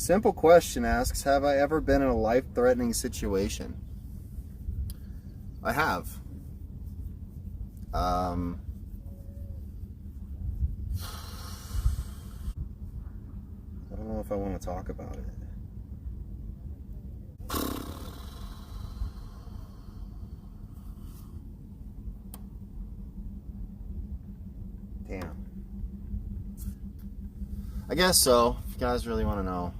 Simple question asks, have I ever been in a life-threatening situation? I have. I don't know if I want to talk about it. Damn. I guess so, if you guys really want to know.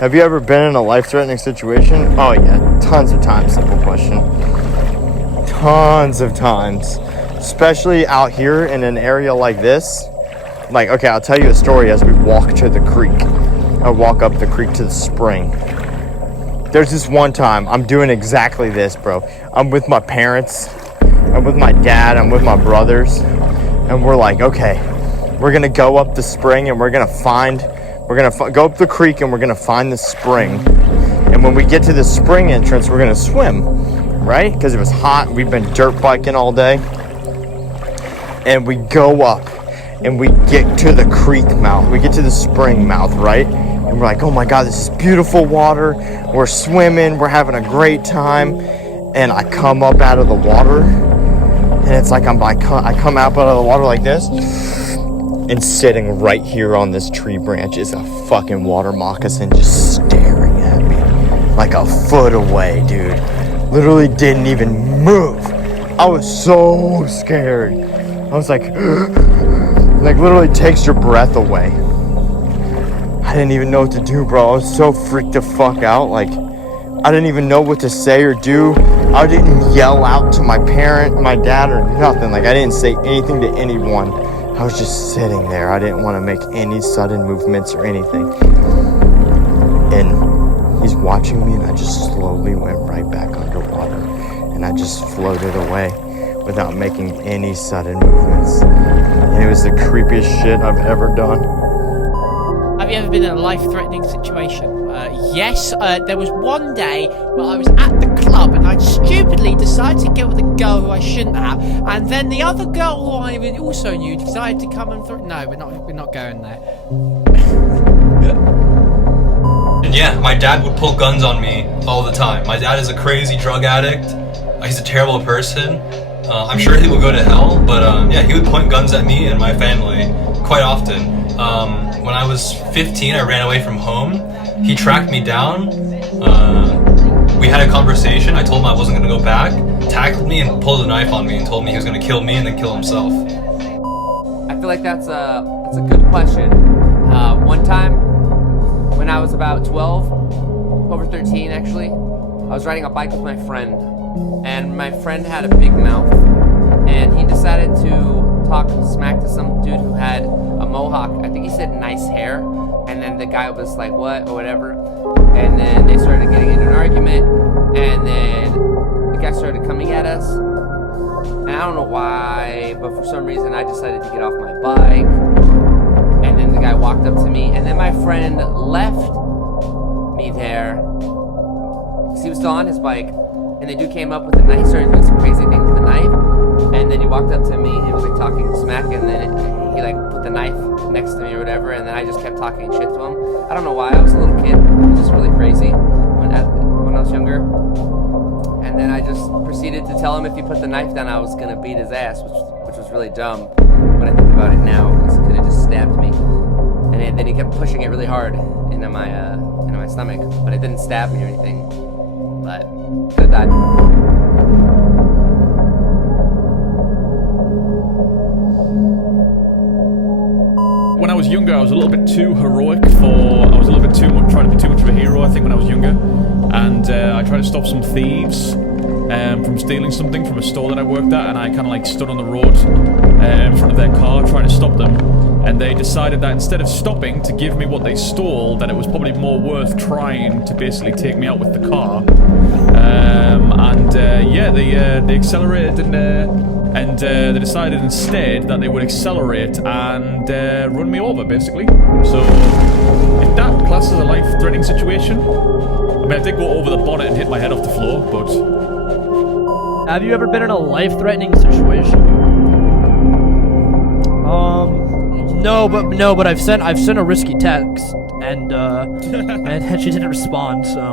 Have you ever been in a life-threatening situation? Oh yeah, tons of times, simple question. Tons of times. Especially out here in an area like this. Like, okay, I'll tell you a story as we walk to the creek. I walk up the creek to the spring. There's this one time, I'm doing exactly this, bro. I'm with my parents, I'm with my dad, I'm with my brothers, and we're like, okay, we're gonna go up the spring and we're gonna go up the creek and we're gonna find the spring. And when we get to the spring entrance, we're gonna swim, right? Because it was hot, we've been dirt biking all day. And we go up and we get to the creek mouth, we get to the spring mouth, right? And we're like, oh my God, this is beautiful water. We're swimming, we're having a great time. And I come up out of the water, and it's like I come out of the water like this, and sitting right here on this tree branch is a fucking water moccasin just staring at me. Like a foot away, dude. Literally didn't even move. I was so scared. I was like literally takes your breath away. I didn't even know what to do, bro. I was so freaked the fuck out. Like, I didn't even know what to say or do. I didn't yell out to my dad or nothing. Like, I didn't say anything to anyone. I was just sitting there. I didn't want to make any sudden movements or anything. And he's watching me, and I just slowly went right back underwater. And I just floated away without making any sudden movements. And it was the creepiest shit I've ever done. Have you ever been in a life-threatening situation? Yes, there was one day where I was at the club and I stupidly decided to get with a girl who I shouldn't have, and then the other girl who I also knew decided to come and no, we're not going there. And yeah, my dad would pull guns on me all the time. My dad is a crazy drug addict. He's a terrible person. I'm sure he will go to hell, but yeah, he would point guns at me and my family quite often. When I was 15, I ran away from home. He tracked me down. We had a conversation. I told him I wasn't going to go back. Tackled me and pulled a knife on me and told me he was going to kill me and then kill himself. I feel like that's a good question. One time, when I was about 12 or 13 actually, I was riding a bike with my friend. And my friend had a big mouth. And he decided to talk smack to some dude who had a mohawk. I think he said nice hair, and then the guy was like, what, or whatever, and then they started getting into an argument, and then the guy started coming at us, and I don't know why, but for some reason I decided to get off my bike, and then the guy walked up to me, and then my friend left me there, because he was still on his bike, and the dude came up with a knife, started doing some crazy things with the knife, and then he walked up to me, and he was like talking smack, and then he like put the knife next to me or whatever, and then I just kept talking shit to him. I don't know why, I was a little kid, I was just really crazy when I was younger. And then I just proceeded to tell him if he put the knife down, I was gonna beat his ass, which was really dumb when I think about it now, because he could have just stabbed me. And then he kept pushing it really hard into my stomach, but it didn't stab me or anything. But could have died. When I was younger, I was a little bit too heroic I was a little bit trying to be too much of a hero, I think, when I was younger. And I tried to stop some thieves from stealing something from a store that I worked at, and I kind of like stood on the road in front of their car trying to stop them. And they decided that instead of stopping to give me what they stole, that it was probably more worth trying to basically take me out with the car. Yeah, they accelerated and they decided instead that they would accelerate and run me over, basically. So, if that class is a life-threatening situation, I mean, I did go over the bonnet and hit my head off the floor, but... Have you ever been in a life-threatening situation? No, but I've sent a risky text, and and she didn't respond. So.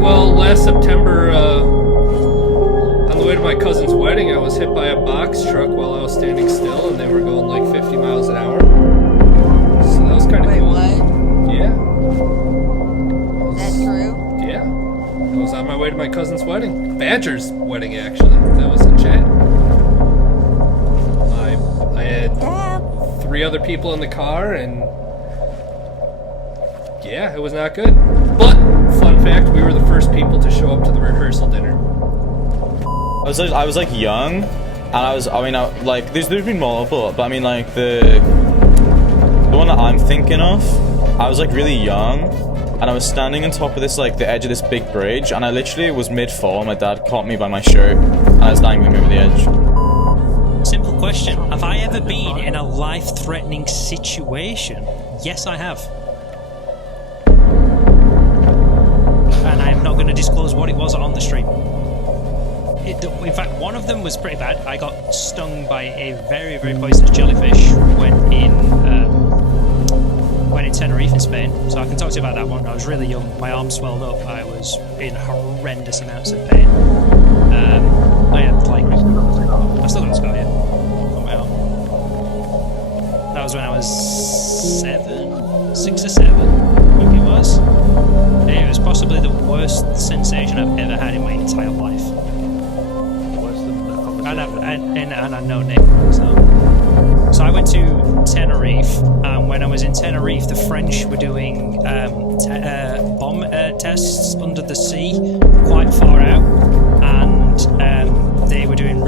Well, last September, on the way to my cousin's wedding, I was hit by a box truck while I was standing still, and they were going like 50 miles an hour. So that was kind of cool. Wait, what? Yeah. Is that true? Yeah. I was on my way to my cousin's wedding. Badger's wedding, actually. That was in chat. I had 3 other people in the car, and yeah, it was not good. But, fun fact, we were the first people to show up to the rehearsal dinner. I was like young, and there's been multiple, but I mean like the one that I'm thinking of, I was like really young, and I was standing on top of this, like the edge of this big bridge, and I literally was mid-fall. My dad caught me by my shirt, and I was dangling over the edge. Simple question. Have I ever been in a life-threatening situation? Yes, I have. And I am not going to disclose what it was on the stream. In fact, one of them was pretty bad. I got stung by a very, very poisonous jellyfish when in Tenerife in Spain. So I can talk to you about that one. I was really young. My arm swelled up. I was in horrendous amounts of pain. I had like... I still got a scar, yeah, on my arm. That was when I was 6 or 7, I think it was. It was possibly the worst sensation I've ever had in my entire life. And I know Nick, so I went to Tenerife, and when I was in Tenerife, the French were doing bomb tests under the sea, quite far out, and they were doing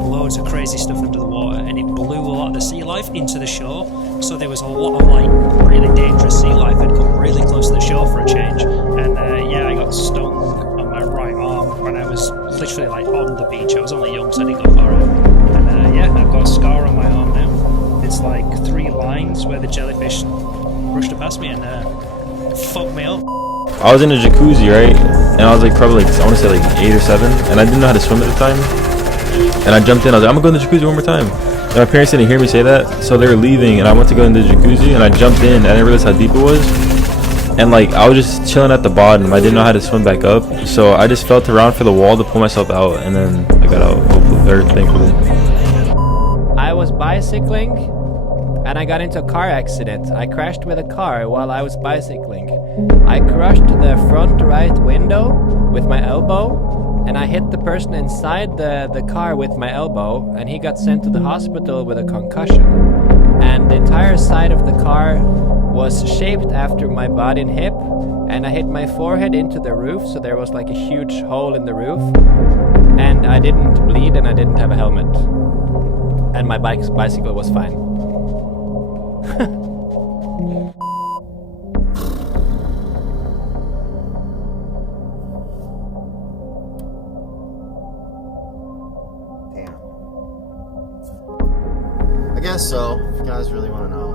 loads of crazy stuff under the water, and it blew a lot of the sea life into the shore. So there was a lot of like really dangerous sea life that come really close to the shore for a change, and yeah, I got stung on my right arm when I was literally like on the beach. I was only young, so I didn't go far out. And yeah, I've got a scar on my arm now. It's like 3 lines where the jellyfish rushed past me and fucked me up. I was in a jacuzzi, right? And I was like probably like, I want to say like 8 or 7, and I didn't know how to swim at the time. And I jumped in, I was like, I'm gonna go in the jacuzzi one more time. And my parents didn't hear me say that, so they were leaving, and I went to go into the jacuzzi, and I jumped in, and I didn't realize how deep it was. And like, I was just chilling at the bottom, I didn't know how to swim back up, so I just felt around for the wall to pull myself out, and then I got out, thankfully. I was bicycling, and I got into a car accident. I crashed with a car while I was bicycling. I crushed the front right window with my elbow, and I hit the person inside the car with my elbow, and he got sent to the hospital with a concussion. And the entire side of the car was shaped after my body and hip, and I hit my forehead into the roof, so there was like a huge hole in the roof, and I didn't bleed, and I didn't have a helmet. And my bicycle was fine. I guess so, if you guys really want to know.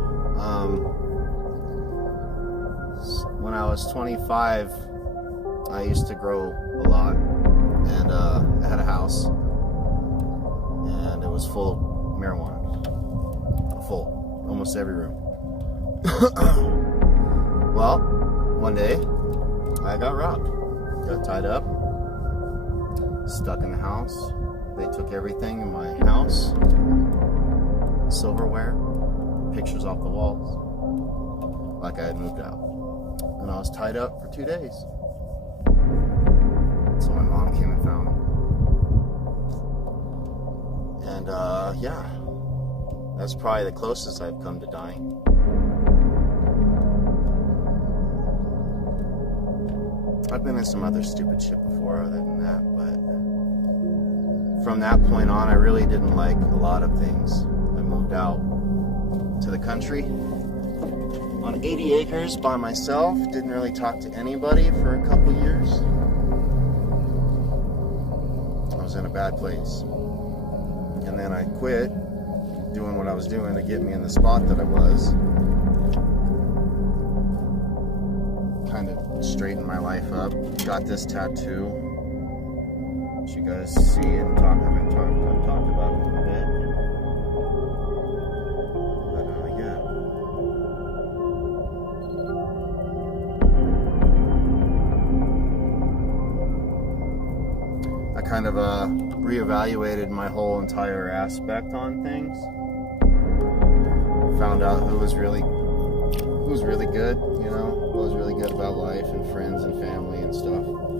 When I was 25, I used to grow a lot, and I had a house, and it was full of marijuana. Full. Almost every room. Well, one day, I got robbed. Got tied up, stuck in the house. They took everything in my house. Silverware, pictures off the walls, like I had moved out. And I was tied up for 2 days. So my mom came and found me. And yeah, that's probably the closest I've come to dying. I've been in some other stupid shit before other than that, but from that point on, I really didn't like a lot of things. I moved out to the country on 80 acres by myself. Didn't really talk to anybody for a couple years. I was in a bad place. And then I quit doing what I was doing to get me in the spot that I was. Kind of straightened my life up. Got this tattoo. You guys see and talked about a little bit. But yeah. I kind of reevaluated my whole entire aspect on things. Found out who was really good, you know, what was really good about life and friends and family and stuff.